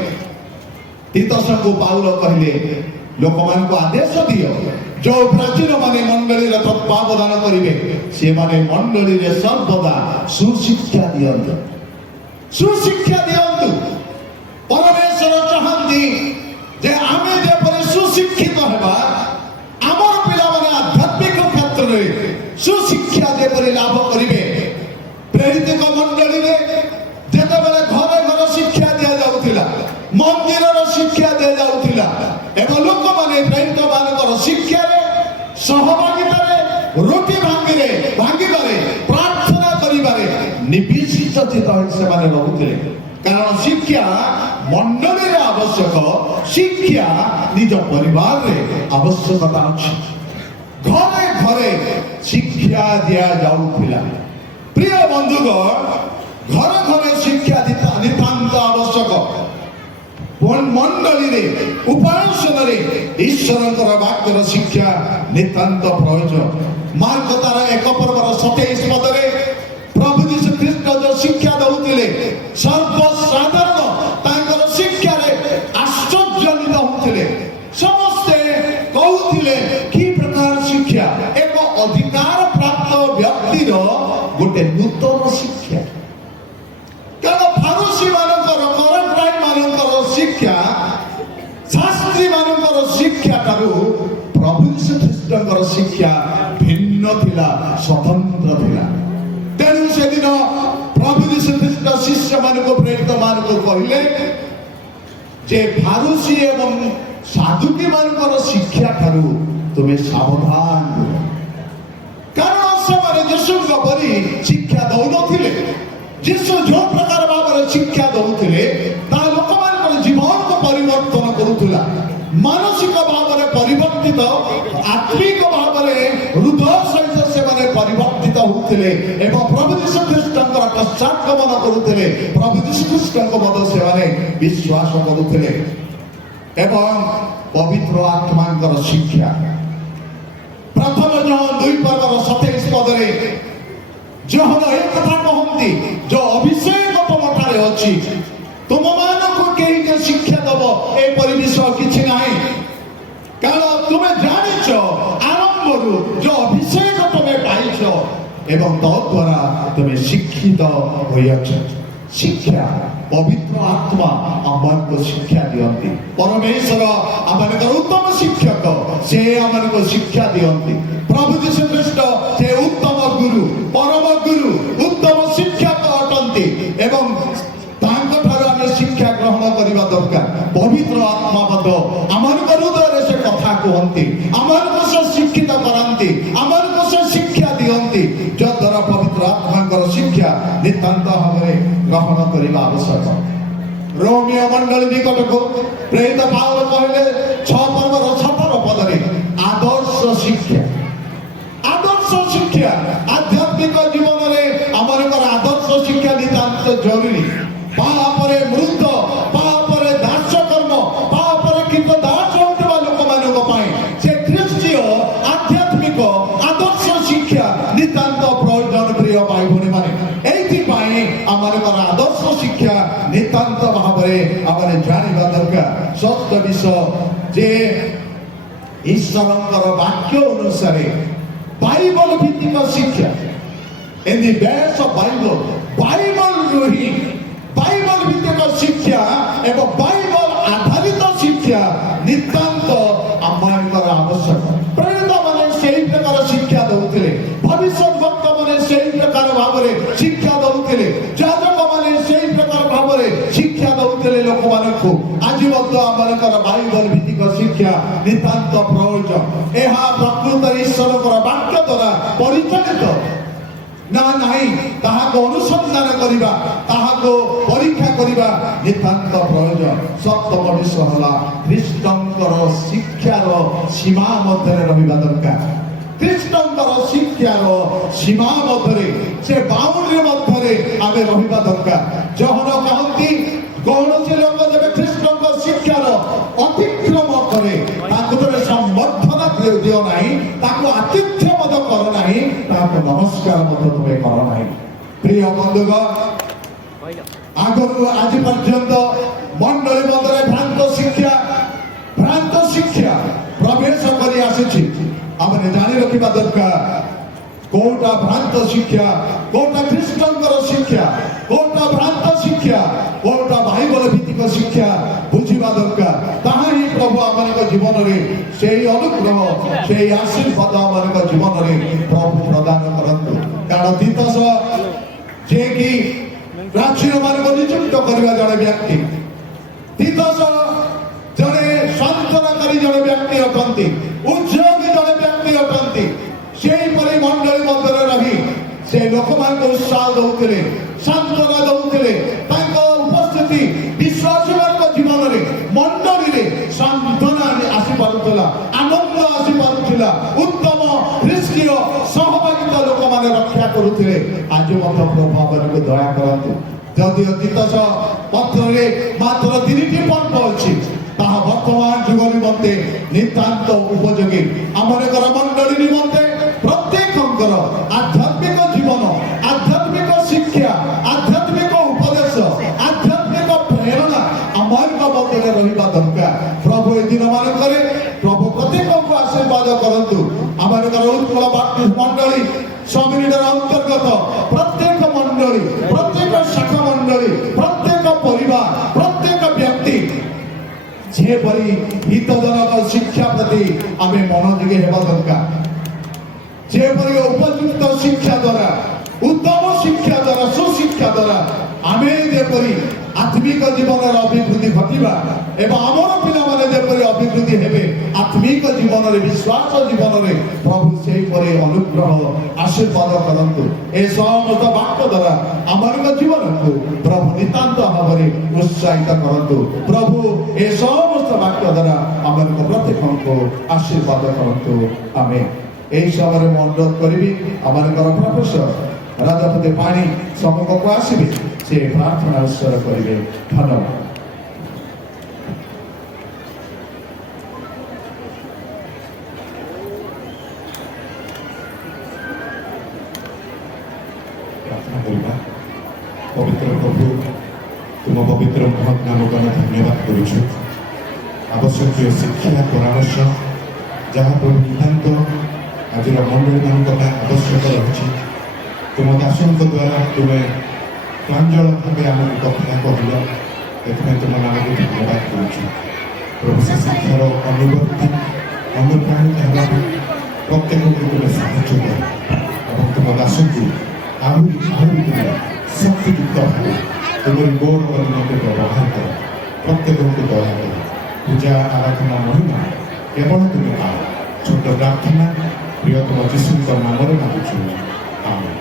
ତିତସଙ୍କୁ ପାଉଲ କହିଲେ, ଲୋକମାନଙ୍କୁ ଆଦେଶ ଦିଅ, ଯେଉଁ ପ୍ରାଚୀନ ମାନେ ମଣ୍ଡଳୀର ତତ୍ତ୍ୱାବଧାନ କରିବେ, ସେମାନେ ମଣ୍ଡଳୀରେ ସର୍ବଦା ସୁଶିକ୍ଷା ଦିଅନ୍ତୁ। ସୁଶିକ୍ଷା ଦିଅନ୍ତୁ। ପରମେଶ୍ୱର ଚାହାନ୍ତି ଯେ ଆମେ ଯେପରି ସୁଶିକ୍ଷିତ ହେବା, ଆମର ପିଲାମାନେ ଆଧ୍ୟାତ୍ମିକ କ୍ଷେତ୍ରରେ ସୁଶିକ୍ଷା ଯେପରି ଲାଭ କରିବେ। ପ୍ରେରିତ ମଣ୍ଡଳୀରେ ଯେତେବେଳେ ଘରେ ଘର ଶିକ୍ଷା ଦିଆଯାଉଥିଲା, ମନ୍ଦିରର ଶିକ୍ଷା ଦିଆଯାଉଥିଲା ଏବଂ ଲୋକମାନେ ପ୍ରେରିତ ମାନଙ୍କର ଶିକ୍ଷାରେ, ସହଭାଗିତାରେ, ରୁଟି ଭାଙ୍ଗିବାରେ, ପ୍ରାର୍ଥନା କରିବାରେ ନିବିଷ୍ଟ ଚିତ ହୋଇ ସେମାନେ ରହୁଥିଲେ। କାରଣ ଶିକ୍ଷା ମଣ୍ଡଳୀରେ ଆବଶ୍ୟକ, ଶିକ୍ଷା ନିଜ ପରିବାରରେ ଆବଶ୍ୟକତା ଅଛି। ଘରେ ଘରେ ଶିକ୍ଷା ଦିଆଯାଉଥିଲା। ପ୍ରିୟ ବନ୍ଧୁଗଣ, ଘରେ ଘରେ ଶିକ୍ଷା ନିତାନ୍ତ ଆବଶ୍ୟକ। ମଣ୍ଡଳୀରେ, ଉପାସନାରେ ଈଶ୍ୱରଙ୍କର ବାକ୍ୟର ଶିକ୍ଷା ନିତାନ୍ତ ପ୍ରয়োଜନ। ମାର୍କ 1 ପର୍ବର 27 ପଦରେ ପ୍ରଭୁ ଯୀଶୁ ଖ୍ରୀଷ୍ଟ ଯେଉଁ ଶିକ୍ଷା ଦେଉଥିଲେ, ସର୍ବସାଧାରଣ ତାଙ୍କର ଶିକ୍ଷାରେ ଆଶ୍ଚର୍ଯ୍ୟାନ୍ୱିତ ହେଉଥିଲେ। ସମସ୍ତେ କହୁଥିଲେ, କି ପ୍ରକାର ଶିକ୍ଷା! ଏକ ଅଧିକାର ପ୍ରାପ୍ତ ବ୍ୟକ୍ତିର ଗୋଟେ ନୂତନ ଶିକ୍ଷା। କାରଣ ଫାରୁସୀ ମାନଙ୍କର, କରଗ୍ରାହୀ ମାନଙ୍କର ଶିକ୍ଷା, ଶାସ୍ତ୍ରୀ ମାନଙ୍କର ଶିକ୍ଷା ଠାରୁ ପ୍ରଭୁ ଯୀଶୁ ଖ୍ରୀଷ୍ଟଙ୍କର ଶିକ୍ଷା ଭିନ୍ନ ଥିଲା, ସ୍ୱତନ୍ତ୍ର ଥିଲା। ତେଣୁ ସେଦିନ ପ୍ରଭୁ ଯୀଶୁ ଖ୍ରୀଷ୍ଟ ଶିଷ୍ୟମାନଙ୍କୁ, ପ୍ରେରିତ ମାନଙ୍କୁ କହିଲେ ଯେ ଫାରୁସୀ ଏବଂ ସାଧୁକୀ ମାନଙ୍କର ଶିକ୍ଷା ଠାରୁ ତୁମେ ସାବଧାନ ରୁହ। କାରଣ ସେମାନେ ଯୀଶୁଙ୍କ ପରି ଶିକ୍ଷା ଦଉନଥିଲେ। ଯୀଶୁ ଯେଉଁ ପ୍ରକାର ଭାବରେ ଶିକ୍ଷା ଦଉଥିଲେ, ତାହା ଲୋକମାନଙ୍କର ଜୀବନକୁ ପରିବର୍ତ୍ତନ କରୁଥିଲା, ମାନସିକ ଭାବରେ ପରିବର୍ତ୍ତିତ ସହିତ ଆତ୍ମିକ ଭାବରେ ହୃଦୟ ସହିତ ସେମାନେ ପରିବର୍ତ୍ତିତ ହେଉଥିଲେ ଏବଂ ପ୍ରଭୁ ଯୀଶୁ ଖ୍ରୀଷ୍ଟଙ୍କର ପଶ୍ଚାତଗମନ କରୁଥିଲେ। ପ୍ରଭୁ ଯୀଶୁ ଖ୍ରୀଷ୍ଟଙ୍କ ମଧ୍ୟ ସେମାନେ ବିଶ୍ୱାସ କରୁଥିଲେ ଏବଂ ପବିତ୍ର ଆତ୍ମାଙ୍କର ଶିକ୍ଷା ପ୍ରଥମ ଜହନ 2:27 ପଦରେ ଜହନ ଏ କଥା କହନ୍ତି, ଯୋଉ ଅଭିଷେକ ତମଠାରେ ଅଛି ତୁମମାନଙ୍କୁ କେହି ଯେ ଶିକ୍ଷା ଦବ ଏପରି ବିଷୟ କିଛି ନାହିଁ, କାରଣ ତୁମେ ଜାଣିଛ ଆରମ୍ଭରୁ ଯୋଉ ଅଭିଷେକ ତମେ ପାଇଛ ଏବଂ ତଦ୍ୱାରା ତୁମେ ଶିକ୍ଷିତ ହୋଇଅଛ। ଶିକ୍ଷା ପବିତ୍ର ଆତ୍ମା ଆମମାନଙ୍କୁ ଶିକ୍ଷା ଦିଅନ୍ତି। ପରମେଶ୍ୱର ଆମମାନଙ୍କର ଉତ୍ତମ ଶିକ୍ଷକ, ସେ ଆମମାନଙ୍କୁ ଶିକ୍ଷା ଦିଅନ୍ତି। ପ୍ରଭୁ ଯୀଶୁ ଖ୍ରୀଷ୍ଟ ସେ ଉତ୍ତମ ଗୁରୁ, ପରମ ଗୁରୁ, ଉତ୍ତମ ଶିକ୍ଷକ ଅଟନ୍ତି ଏବଂ ତାଙ୍କଠାରୁ ଆମେ ଶିକ୍ଷା ଗ୍ରହଣ କରିବା ଦରକାର। ପବିତ୍ର ଆତ୍ମା ମଧ୍ୟ ଆମମାନଙ୍କ ହୃଦୟରେ ସେ କଥା କୁହନ୍ତି, ଆମମାନଙ୍କୁ ସେ ଶିକ୍ଷିତ କରାନ୍ତି, ଆମମାନଙ୍କୁ ସେ ଶିକ୍ଷା ଦିଅନ୍ତି, ଯଦ୍ୱାରା ପବିତ୍ର ଆତ୍ମାଙ୍କର ଶିକ୍ଷା ନିତାନ୍ତ ଭାବରେ ଗ୍ରହଣ କରିବା ଆବଶ୍ୟକ। ରୋମିଓ ମଣ୍ଡଳୀ ନିକଟକୁ ପ୍ରେରିତ ପାଉଲ କହିଲେ 6:17 ପଦରେ ଆଦର୍ଶ ଶିକ୍ଷା, ଆଦର୍ଶ ଶିକ୍ଷା ଆଧ୍ୟାତ୍ମିକ ଜୀବନରେ ଆମମାନଙ୍କର ଆଦର୍ଶ ଶିକ୍ଷା ନିତାନ୍ତ ଜରୁରୀ। ପାପରେ ମୃତ, ପାପରେ ଦାସ୍ୟକର୍ମ, ପାପରେ କୀଟ ଦାସ ହେଉଥିବା ଲୋକମାନଙ୍କ ପାଇଁ ସେ ଖ୍ରୀଷ୍ଟୀୟ ଆଧ୍ୟାତ୍ମିକ ଆଦର୍ଶ ଶିକ୍ଷା ନିତାନ୍ତ ପ୍ରয়োଜନ। ପ୍ରିୟ ଭାଇ ଭଉଣୀମାନେ, এইଥିପାଇଁ ଆମମାନଙ୍କର ଆଦର୍ଶ ଶିକ୍ଷା ନିତାନ୍ତ ଭାବରେ ଆମେ ଜାଣିବା ଦରକାର। ସତ୍ୟ ବିଷୟ ଯେ ଈଶ୍ୱରଙ୍କର ବାକ୍ୟ ଅନୁସାରେ ବାଇବଲ ଭିତ୍ତିକ ଶିକ୍ଷା, in the base of Bible, ବାଇବଲରୁ ହିଁ ବାଇବଲ ଭିତ୍ତିକ ଶିକ୍ଷା ଏବଂ ବାଇବଲ ଆଧାରିତ ଶିକ୍ଷା ନିତାନ୍ତ ଆମମାନଙ୍କର ଆବଶ୍ୟକ। ପ୍ରେରିତମାନେ ସେହି ପ୍ରକାର ଶିକ୍ଷା ଦେଉଥିଲେ, ଭବିଷ୍ୟତ ବକ୍ତାମାନେ ସେହି ପ୍ରକାର ଭାବରେ ଶିକ୍ଷା ଦେଉଥିଲେ, ଯାଜକମାନେ ସେହି ପ୍ରକାର ଭାବରେ ଶିକ୍ଷା ଦେଉଥିଲେ ଲୋକମାନଙ୍କୁ। ଆଜି ମଧ୍ୟ ଆମମାନଙ୍କର ବାଇବଲ ଭିତ୍ତିକ ଶିକ୍ଷା ନିତାନ୍ତ ପ୍ରয়োଜନ। ଏହା ପ୍ରକୃତରେ ଈଶ୍ୱରଙ୍କର ବାକ୍ୟ ଦ୍ୱାରା ପରିଚାଳିତ ନା ନାହିଁ ତାହାକୁ ଅନୁସନ୍ଧାନ କରିବା, ତାହାକୁ ପରୀକ୍ଷା କରିବା ନିତାନ୍ତ ପ୍ରয়োଜନ। ସପ୍ତମ ବିଷୟ ହେଲା ଖ୍ରୀଷ୍ଟଙ୍କର ଶିକ୍ଷାର ସୀମା ମଧ୍ୟରେ ରହିବା ଦରକାର। ଖ୍ରୀଷ୍ଟଙ୍କର ଶିକ୍ଷାର ସୀମା ମଧ୍ୟରେ, ସେ ବାଉଣ୍ଡ୍ରି ମଧ୍ୟରେ ଆମେ ରହିବା ଦରକାର। ଜହନ କହନ୍ତି କୌଣସି ଲୋକ ଯେବେ ଖ୍ରୀଷ୍ଟଙ୍କ ଶିକ୍ଷାର ଅତିକ୍ରମ କରେ ତାକୁ ତେବେ ସମ୍ବର୍ଦ୍ଧନା ଦିଅ ନାହିଁ, ତାକୁ ଆତିଥ୍ୟ ମଧ୍ୟ କର ନାହିଁ, ତାକୁ ନମସ୍କାର ମଧ୍ୟ ତୁମେ କର ନାହିଁ। ପ୍ରିୟ ବନ୍ଧୁଗଣ, ଆଗରୁ ଆଜି ପର୍ଯ୍ୟନ୍ତ ମଣ୍ଡଳୀ ମଧ୍ୟରେ ଭ୍ରାନ୍ତ ଶିକ୍ଷା ପ୍ରବେଶ କରି ଆସିଛି। ଆମେ ଜାଣି ରଖିବା ଦରକାର କୋଉଟା ଭ୍ରାନ୍ତ ଶିକ୍ଷା, କୋଉଟା ଖ୍ରୀଷ୍ଟଙ୍କର ଶିକ୍ଷା, କୋଉଟା ଭ୍ରାନ୍ତ ଶିକ୍ଷା, କୋଉଟା ବାଇବଲ ଭିତ୍ତିକ ଶିକ୍ଷା ବୁଝିବା ଦରକାର। ତାହା ହିଁ ପ୍ରଭୁ ଆମମାନଙ୍କ ଜୀବନରେ ସେହି ଅନୁଗ୍ରହ, ସେହି ଆଶୀର୍ବାଦ ଆମମାନଙ୍କ ଜୀବନରେ ପ୍ରଭୁ ପ୍ରଦାନ କରନ୍ତୁ। କାରଣ ତିତସ ଯିଏକି ପ୍ରାଚୀନମାନଙ୍କୁ ନିଯୁକ୍ତ କରିବା ଜଣେ ବ୍ୟକ୍ତି, ତିତସ ଜଣେ ସାନ୍ତ୍ୱନାକାରୀ ଜଣେ ବ୍ୟକ୍ତି ଅଟନ୍ତି, ଉଦ୍ୟୋଗୀ ଜଣେ ବ୍ୟକ୍ତି ଅଟନ୍ତି। ସେହିପରି ମଣ୍ଡଳୀ ମଧ୍ୟରେ ରହି ସେ ଲୋକମାନଙ୍କୁ ଉତ୍ସାହ ଦେଉଥିଲେ, ସାନ୍ତ୍ୱନା ଦେଉଥିଲେ। ତାଙ୍କ ଉପସ୍ଥିତି ବିଶ୍ୱାସୀମାନଙ୍କ ଜୀବନରେ ମଣ୍ଡଳୀରେ ସାନ୍ତ୍ୱନା ଆସିପାରୁଥିଲା, ଆନନ୍ଦ ଆସିପାରୁଥିଲା, ଉତ୍ତମ ଖ୍ରୀଷ୍ଟୀୟ ସହଭାଗିତା ଲୋକମାନେ ରକ୍ଷା କରୁଥିଲେ। ଆଜି ମଧ୍ୟ ପ୍ରଭୁ ଆମମାନଙ୍କୁ ଦୟା କରନ୍ତୁ। ଯଦିଓ ତିତସ ପତ୍ରରେ ମାତ୍ର 3ଟି ପର୍ବ ଅଛି, ତାହା ବର୍ତ୍ତମାନ ଯୁଗ ନିମନ୍ତେ ନିତାନ୍ତ ଉପଯୋଗୀ। ଆମମାନଙ୍କର ମଣ୍ଡଳୀ ନିମନ୍ତେ ପ୍ରତ୍ୟେକଙ୍କର ଆଧ୍ୟାତ୍ମିକ ଜୀବନ, ଆଧ୍ୟାତ୍ମିକ ଶିକ୍ଷା, ଆଧ୍ୟାତ୍ମିକ ଉପଦେଶ, ଆଧ୍ୟାତ୍ମିକ ପ୍ରେରଣା ଆମମାନଙ୍କ ମଧ୍ୟରେ ରହିବା ଦରକାର। ପ୍ରଭୁ ଏ ଦିନମାନଙ୍କରେ ପ୍ରଭୁ ପ୍ରତ୍ୟେକଙ୍କୁ ଆଶୀର୍ବାଦ କରନ୍ତୁ। ଆମମାନଙ୍କର ଉତ୍କଳ ବାପ୍ଟିଷ୍ଟ ମଣ୍ଡଳୀ ସମିତିର ଅନ୍ତର୍ଗତ ପ୍ରତ୍ୟେକ ମଣ୍ଡଳୀ, ପ୍ରତ୍ୟେକ ଶାଖା ମଣ୍ଡଳୀ, ପ୍ରତ୍ୟେକ ପରିବାର, ପ୍ରତ୍ୟେକ ବ୍ୟକ୍ତି ଯେପରି ହିତଜନକ ଶିକ୍ଷା ପ୍ରତି ଆମେ ମନୋଯୋଗୀ ହେବା ଦରକାର। ଯେପରି ଉପଯୁକ୍ତ ଶିକ୍ଷା ଦ୍ୱାରା, ଉତ୍ତମ ଶିକ୍ଷା ଦ୍ୱାରା, ସୁଶିକ୍ଷା ଦ୍ୱାରା ଆମେ ଯେପରି ଆତ୍ମିକ ଜୀବନର ଅଭିବୃଦ୍ଧି ଘଟିବା ଏବଂ ଆମର ପିଲାମାନେ ଯେପରି ଅଭିବୃଦ୍ଧି ହେବେ ଆତ୍ମିକ ଜୀବନରେ, ବିଶ୍ୱାସ ଜୀବନରେ, ପ୍ରଭୁ ସେହିପରି ଅନୁଗ୍ରହ ଆଶୀର୍ବାଦ କରନ୍ତୁ। ଏ ସମସ୍ତ ବାକ୍ୟ ଦ୍ୱାରା ଆମମାନଙ୍କ ଜୀବନକୁ ପ୍ରଭୁ ନିତାନ୍ତ ଭାବରେ ଉତ୍ସାହିତ କରନ୍ତୁ। ପ୍ରଭୁ ଏ ସମସ୍ତ ବାକ୍ୟ ଦ୍ୱାରା ଆମମାନଙ୍କ ପ୍ରତ୍ୟେକଙ୍କୁ ଆଶୀର୍ବାଦ କରନ୍ତୁ ଆମେ ଏହି ସମୟରେ ମୁଁ ଅନୁରୋଧ କରିବି ଆମମାନଙ୍କର ପ୍ରଫେସର ରାଜପତି ପାଣି ସମ୍ମୁଖକୁ ଆସିବେ ସେ ପ୍ରାର୍ଥନା ଉତ୍ସର୍ଗ କରିବେ ଧନ୍ୟବାଦ। प्रार्थना करिबा। पवित्र प्रभु तुम पवित्र महत् नाम गान धन्यवाद करुछु आवश्यक शिक्षा परामर्श जहाँ प्रभु नितांत आज मंडली मान आवश्यक रही तुम दासन द्वारा तुम्हें प्रांजल भाव आम कथा कहल एथमें तुम नाम को धन्यवाद करुछु प्रभु से शिक्षार अनुवर्ती अनुप्राणित होगा प्रत्येक को तुम्हें साहाय्य कर और तुम दासन को आहरी तुम्हें शक्तियुक्त भाव तुम्हारी गौरव निम्ते व्यवहार कर प्रत्येक को दया कर पूजा आराधना महिमा केवल तुम्हें पाओ छोट प्रार्थना प्रियतम जीशुଙ୍କ ନାମରେ ମାଗୁଛୁ ଆମେନ୍।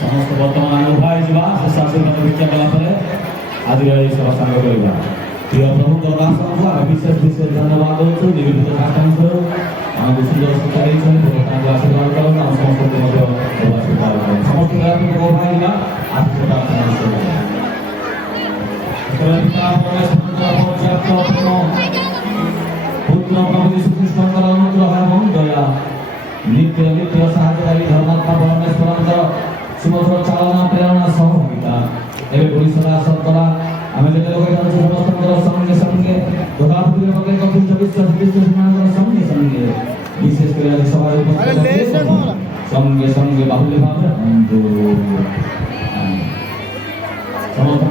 ସମସ୍ତ ବର୍ତ୍ତମାନ ଆମେ ଉଭା ହେଇଯିବା ଶେଷ ଆଶୀର୍ବାଦ ଭିକ୍ଷା କଲା ପରେ ଆଜିର ଏହି ସଭା ସାଙ୍ଗ କରିବା। ପ୍ରିୟ ପ୍ରଭୁଙ୍କ ଦାସଙ୍କୁ ଆମେ ବିଶେଷ ଧନ୍ୟବାଦ ଦେଉଛୁ ନିବେଦିତ ଠାକୁରଙ୍କୁ ଆମକୁ ସୁନ୍ଦର ଶିକ୍ଷା ଦେଇଛନ୍ତି ପ୍ରଭୁ ତାଙ୍କୁ ଆଶୀର୍ବାଦ କରନ୍ତୁ ଆମ ସମସ୍ତଙ୍କୁ ମଧ୍ୟ ପ୍ରଭୁ ଆଶୀର୍ବାଦ କରନ୍ତୁ ସମସ୍ତ ଦୟାକୁ ଉଭା ହେଇଯିବା ଆଶୀର୍ବାଦ ପ୍ରାର୍ଥନା କରିବା। पुत्र प्रभु यीशु ख्रीष्टଙ୍କର ଅନୁଗ୍ରହ ଏବଂ ଦୟା ନିତ୍ୟ ନିତ୍ୟ ସାହାଯ୍ୟକାରୀ ଧର୍ମାତ୍ମା ପରମେଶ୍ୱରଙ୍କ ସୁମଧୁର ଚାଳନା ପ୍ରେରଣା ସହଭାଗିତା ଏବେ ପୁଣି ସଦା ସର୍ବଦା ଆମେ ଯେତେ ଲୋକ ଏଠାରୁ ସମସ୍ତଙ୍କର ସଙ୍ଗେ ସଙ୍ଗେ ତଥାପି ପ୍ରତ୍ୟେକ ଖ୍ରୀଷ୍ଟ ବିଶ୍ୱାସୀମାନଙ୍କର ସଙ୍ଗେ ସଙ୍ଗେ ବିଶେଷ କରି ଆଜି ସଭାରେ ଉପସ୍ଥିତ ସଙ୍ଗେ ସଙ୍ଗେ ବାହୁଲ୍ୟ ଭାବରେ ସମସ୍ତ